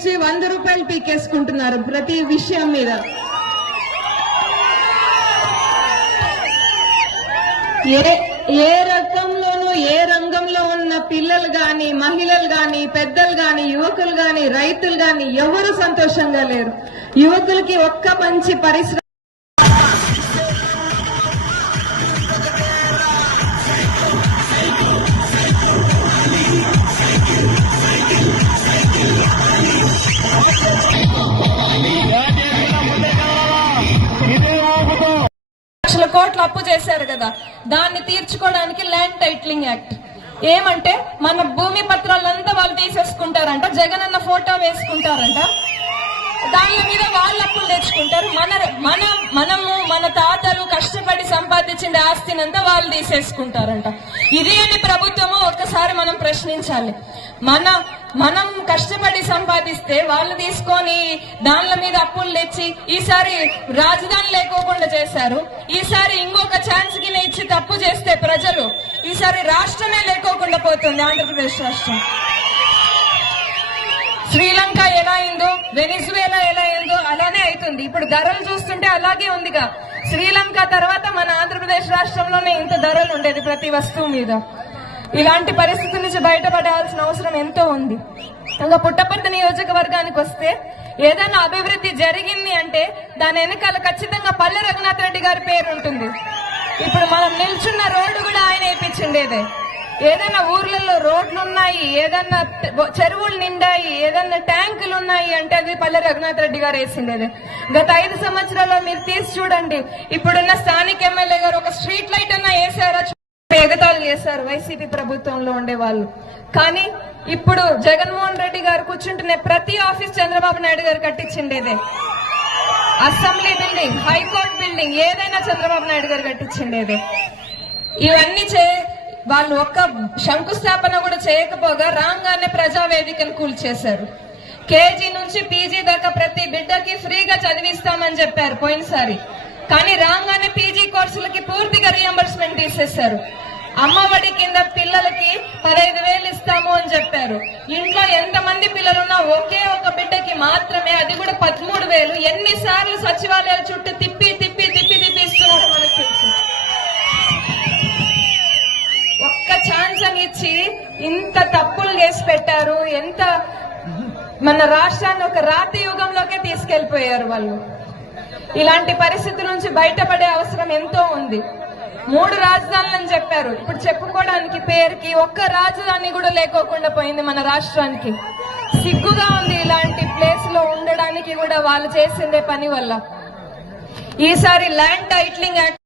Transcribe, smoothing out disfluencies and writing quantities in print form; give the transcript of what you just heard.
ఇచ్చి 100 రూపాయలు పీకేసుకుంటున్నారు ప్రతి విషయం మీద. ఏ రకంలోనూ ఏ రంగంలో ఉన్న పిల్లలు గాని, మహిళలు గాని, పెద్దలు గాని, యువకులు గాని, రైతులు గాని ఎవరు సంతోషంగా లేరు. యువకులకి ఒక్క మంచి పరిశ్రమ కోట్లు అప్పు చేశారు కదా, దాన్ని తీర్చుకోవడానికి ల్యాండ్ టైటిలింగ్ యాక్ట్. ఏమంటే మన భూమి పత్రాలంతా వాళ్ళు తీసేసుకుంటారంట, జగనన్న ఫోటో వేసుకుంటారంట, దాని మీద వాళ్ళు అప్పులు తెచ్చుకుంటారు. మనము మన తాతలు కష్టపడి సంపాదించిన ఆస్తినంతా వాళ్ళు తీసేసుకుంటారంట. ఇది అని ప్రభుత్వము ఒక్కసారి మనం ప్రశ్నించాలి. మనం కష్టపడి సంపాదిస్తే వాళ్ళు తీసుకొని దానిల మీద అప్పులు తెచ్చి ఈసారి రాజధాని లేకోకుండా చేశారు. ఈసారి ఇంకొక ఛాన్స్ కింద ఇచ్చి తప్పు చేస్తే ప్రజలు ఈసారి రాష్ట్రమే లేకోకుండా పోతుంది. ఆంధ్రప్రదేశ్ రాష్ట్రం శ్రీలంక ఎలా అయిందో, వెనిజువేలా ఎలా అయిందో అలానే అవుతుంది. ఇప్పుడు ధరలు చూస్తుంటే అలాగే ఉందిగా. శ్రీలంక తర్వాత మన ఆంధ్రప్రదేశ్ రాష్ట్రంలోనే ఇంత ధరలు ఉండేది ప్రతి వస్తువు మీద. ఇలాంటి పరిస్థితుల నుంచి బయటపడాల్సిన అవసరం ఎంతో ఉంది. ఇంకా పుట్టపర్తి నియోజకవర్గానికి వస్తే ఏదైనా అభివృద్ధి జరిగింది అంటే దాని వెనకాల ఖచ్చితంగా పల్లె రఘునాథ్ రెడ్డి గారి పేరు ఉంటుంది. ఇప్పుడు మనం నిల్చున్న రోడ్డు కూడా ఆయన వేయించిండేదే. ఏదైనా ఊర్లలో రోడ్లు ఉన్నాయి, ఏదన్నా చెరువులు నిండాయి, ఏదన్నా ట్యాంకులు ఉన్నాయి అంటే అది పల్లె రఘునాథ్ రెడ్డి గారు వేసిండేది. గత 5 సంవత్సరాల్లో మీరు తీసి చూడండి, ఇప్పుడున్న స్థానిక ఎమ్మెల్యే గారు ఒక స్ట్రీట్ లైట్ అన్నా వేసారా? ఎగతాళి చేశారు వైసీపీ ప్రభుత్వంలో ఉండే వాళ్ళు. కానీ ఇప్పుడు జగన్మోహన్ రెడ్డి గారు కూర్చుంటున్న ప్రతి ఆఫీస్ చంద్రబాబు నాయుడు గారు కట్టించిండేదే. అసెంబ్లీ బిల్డింగ్, హైకోర్టు బిల్డింగ్ ఏదైనా చంద్రబాబు నాయుడు గారు కట్టించిండేదే. ఇవన్నీ వాళ్ళు ఒక్క శంకుస్థాపన కూడా చేయకపోగా రాగానే ప్రజావేదికను కూల్చేశారు. కేజీ నుంచి పీజీ దాకా ప్రతి బిడ్డకి ఫ్రీగా చదివిస్తామని చెప్పారు పోయినసారి. కానీ రాగానే పీజీ కోర్సులకి పూర్తిగా రియంబర్స్మెంట్ తీసేశారు. అమ్మఒడి కింద పిల్లలకి 15,000 ఇస్తాము అని చెప్పారు. ఇంట్లో ఎంతమంది పిల్లలున్నా ఒకే ఒక బిడ్డకి మాత్రమే, అది కూడా 13,000. ఎన్నిసార్లు సచివాలయాల చుట్టూ తిప్పి ఇస్తున్నారు మనకు తెలుసు. ఒక్క ఛాన్స్ అని ఇచ్చి ఇంత తప్పులు చేసి పెట్టారు. ఎంత మన రాష్ట్రాన్ని ఒక రాతి యుగంలోకే తీసుకెళ్లిపోయారు వాళ్ళు. ఇలాంటి పరిస్థితుల నుంచి బయటపడే అవసరం ఎంతో ఉంది. 3 రాజధానులని చెప్పారు. ఇప్పుడు చెప్పుకోవడానికి పేరుకి ఒక్క రాజధాని కూడా లేకోకుండా పోయింది మన రాష్ట్రానికి. సిగ్గుగా ఉంది ఇలాంటి ప్లేస్ లో ఉండడానికి కూడా వాళ్ళు చేసిందే పని వల్ల. ఈసారి ల్యాండ్ టైటిలింగ్ యాక్ట్